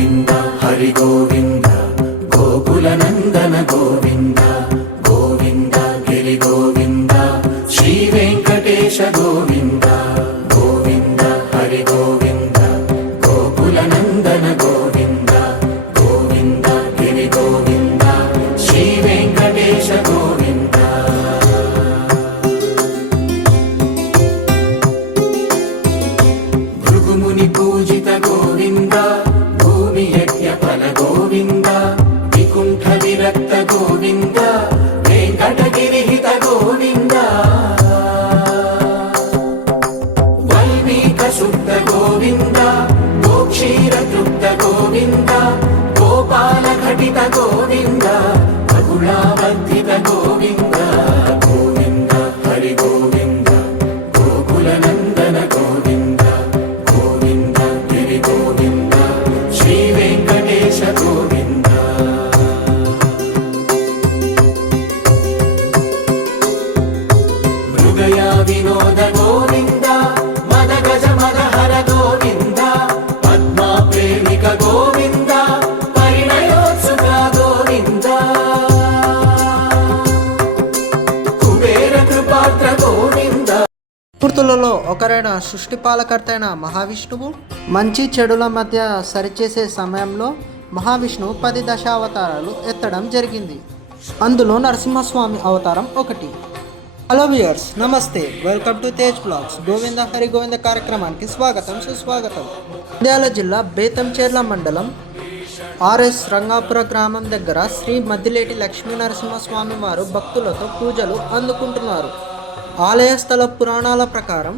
గోవింద హరి గోవింద గోకుల నందన గోవింద గోవింద గిరి గోవింద శ్రీ వెంకటేశ గోవింద గోవింద హరి గోవింద గోకుల నందన గోవింద గోవింద గిరి గోవింద శ్రీ వెంకటేశ గోవింద భృగుముని పూజిత గోవింద భూమి యజ్ఞ ఫల గోవింద వికుంఠ విరక్త గోవింద వెంకటగిరిహిత గోవింద వైదిక శుద్ధ గోవింద గోక్షీర తృప్త గోవింద గోపాల ఘటిత గోవింద బహుళావర్ధిత గోవింద గోవింద హరి గోవింద గోకుల నందన గోవింద గోవింద గిరి గోవింద శ్రీ వెంకటేశ గోవింద మృగయా వినోద గోవింద మద గజ మదహర గోవింద పద్మా ప్రేమిక గోవింద పరిణయోత్సుక గోవింద కుబేర కృపాత్ర గోవింద. మూర్తులలో ఒకరైన సృష్టిపాలకర్త అయిన మహావిష్ణువు మంచి చెడుల మధ్య సరిచేసే సమయంలో మహావిష్ణువు 10 దశావతారాలు ఎత్తడం జరిగింది. అందులో నరసింహస్వామి అవతారం ఒకటి. హలో వ్యూయర్స్, నమస్తే, welcome to Tej blogs. Govinda Hari Govinda కార్యక్రమానికి స్వాగతం సుస్వాగతం. నంద్యాల జిల్లా బేతంచెర్ల మండలం ఆర్ఎస్ రంగాపుర గ్రామం దగ్గర శ్రీ మద్దిలేటి లక్ష్మీ నరసింహస్వామి వారు భక్తులతో పూజలు అందుకుంటున్నారు. ఆలయ స్థల పురాణాల ప్రకారం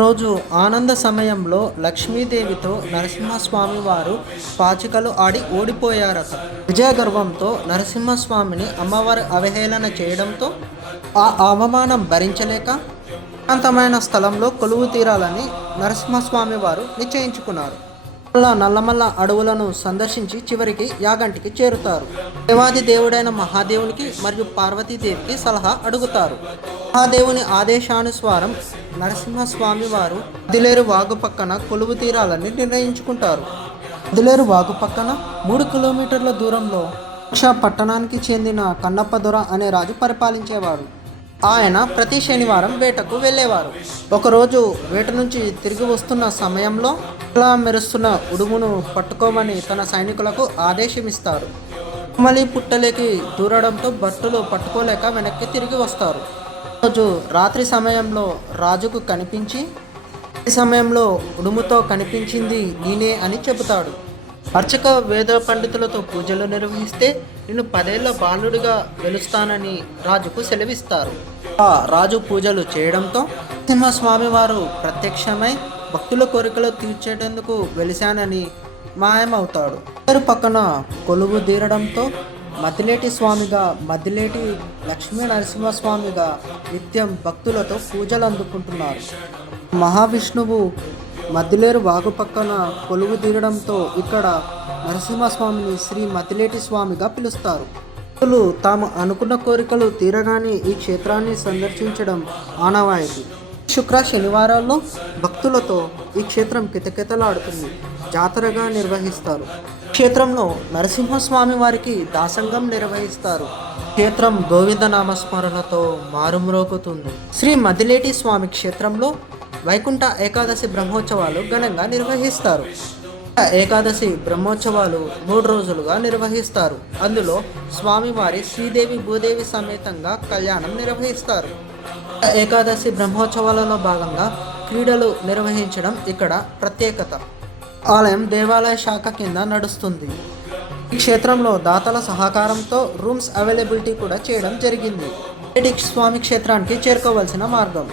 రోజు ఆనంద సమయంలో లక్ష్మీదేవితో నరసింహస్వామి వారు పాచికలు ఆడి ఓడిపోయారట. విజయగర్వంతో నరసింహస్వామిని అమ్మవారు అవహేళన చేయడంతో ఆ అవమానం భరించలేక శాంతమైన స్థలంలో కొలువు తీరాలని నరసింహస్వామి వారు నిశ్చయించుకున్నారు. అలా నల్లమల్ల అడవులను సందర్శించి చివరికి యాగంటికి చేరుతారు. దేవాది దేవుడైన మహాదేవునికి మరియు పార్వతీదేవికి సలహా అడుగుతారు. మహాదేవుని ఆదేశానుసారం నరసింహస్వామి వారు మద్దిలేరు వాగు పక్కన కొలువు తీరాలని నిర్ణయించుకుంటారు. మద్దిలేరు వాగు పక్కన 3 కిలోమీటర్ల దూరంలో పట్టణానికి చెందిన కన్నప్ప దొర అనే రాజు పరిపాలించేవాడు. ఆయన ప్రతి శనివారం వేటకు వెళ్ళేవారు. ఒకరోజు వేట నుంచి తిరిగి వస్తున్న సమయంలో అలా మెరుస్తున్న ఉడుమును పట్టుకోమని తన సైనికులకు ఆదేశమిస్తారు. మళ్ళీ పుట్టలేకి దూరడంతో భటులు పట్టుకోలేక వెనక్కి తిరిగి వస్తారు. రోజు రాత్రి సమయంలో రాజుకు కనిపించి ఈ సమయంలో ఉడుముతో కనిపించింది నేనే అని చెబుతాడు. అర్చక వేద పండితులతో పూజలు నిర్వహిస్తే నేను 10 ఏళ్ల బాలుడిగా వెలుస్తానని రాజుకు సెలవిస్తారు. ఆ రాజు పూజలు చేయడంతో నరసింహస్వామి వారు ప్రత్యక్షమై భక్తుల కోరికలు తీర్చేటందుకు వెలిశానని మాయమవుతాడు. పేరు పక్కన కొలువు తీరడంతో మద్దిలేటి స్వామిగా మద్దిలేటి లక్ష్మీ నరసింహస్వామిగా నిత్యం భక్తులతో పూజలు అందుకుంటున్నారు. మహావిష్ణువు మద్దిలేరు వాగు పక్కన కొలువు తీరడంతో ఇక్కడ నరసింహస్వామిని శ్రీ మద్దిలేటి స్వామిగా పిలుస్తారు. భక్తులు తాము అనుకున్న కోరికలు తీరగానే ఈ క్షేత్రాన్ని సందర్శించడం ఆనవాయితీ. శుక్ర శనివారాల్లో భక్తులతో ఈ క్షేత్రం కితకితలాడుతుంది. జాతరగా నిర్వహిస్తారు. క్షేత్రంలో నరసింహస్వామి వారికి దాసంగం నిర్వహిస్తారు. క్షేత్రం గోవింద నామస్మరణతో మారుమ్రోగుతుంది. శ్రీ మద్దిలేటి స్వామి క్షేత్రంలో వైకుంఠ ఏకాదశి బ్రహ్మోత్సవాలు ఘనంగా నిర్వహిస్తారు. ఏకాదశి బ్రహ్మోత్సవాలు 3 రోజులుగా నిర్వహిస్తారు. అందులో స్వామివారి శ్రీదేవి భూదేవి సమేతంగా కళ్యాణం నిర్వహిస్తారు. ఏకాదశి బ్రహ్మోత్సవాలలో భాగంగా క్రీడలు నిర్వహించడం ఇక్కడ ప్రత్యేకత. ఆలయం దేవాలయ శాఖ కింద నడుస్తుంది. ఈ క్షేత్రంలో దాతల సహకారంతో రూమ్స్ అవైలబిలిటీ కూడా చేయడం జరిగింది. మద్దిలేటి స్వామి క్షేత్రానికి చేరుకోవాల్సిన మార్గం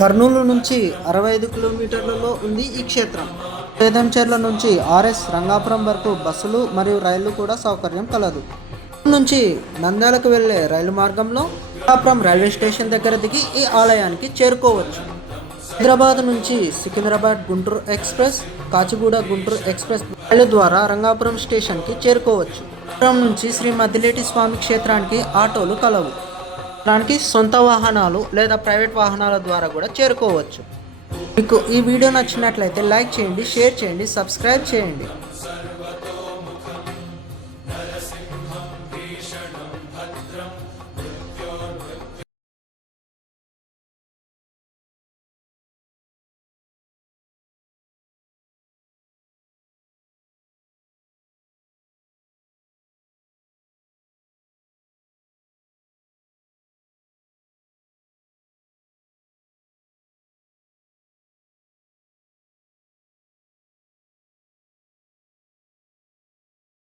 కర్నూలు నుంచి 65 కిలోమీటర్లలో ఉంది ఈ క్షేత్రం. బేతంచెర్ల నుంచి ఆర్ఎస్ రంగాపురం వరకు బస్సులు మరియు రైళ్లు కూడా సౌకర్యం కలదు. నుంచి నంద్యాలకు వెళ్లే రైలు మార్గంలో రంగాపురం రైల్వే స్టేషన్ దగ్గర దిగి ఈ ఆలయానికి చేరుకోవచ్చు. హైదరాబాద్ నుంచి సికింద్రాబాద్ గుంటూరు ఎక్స్ప్రెస్, కాచిగూడ గుంటూరు ఎక్స్ప్రెస్ రైలు ద్వారా రంగాపురం స్టేషన్కి చేరుకోవచ్చు. రంగాపురం నుంచి శ్రీ మద్దిలేటి స్వామి క్షేత్రానికి ఆటోలు కలవు. దానికి సొంత వాహనాలు లేదా ప్రైవేట్ వాహనాల ద్వారా కూడా చేరుకోవచ్చు. మీకు ఈ వీడియో నచ్చినట్లయితే లైక్ చేయండి, షేర్ చేయండి, సబ్స్క్రైబ్ చేయండి.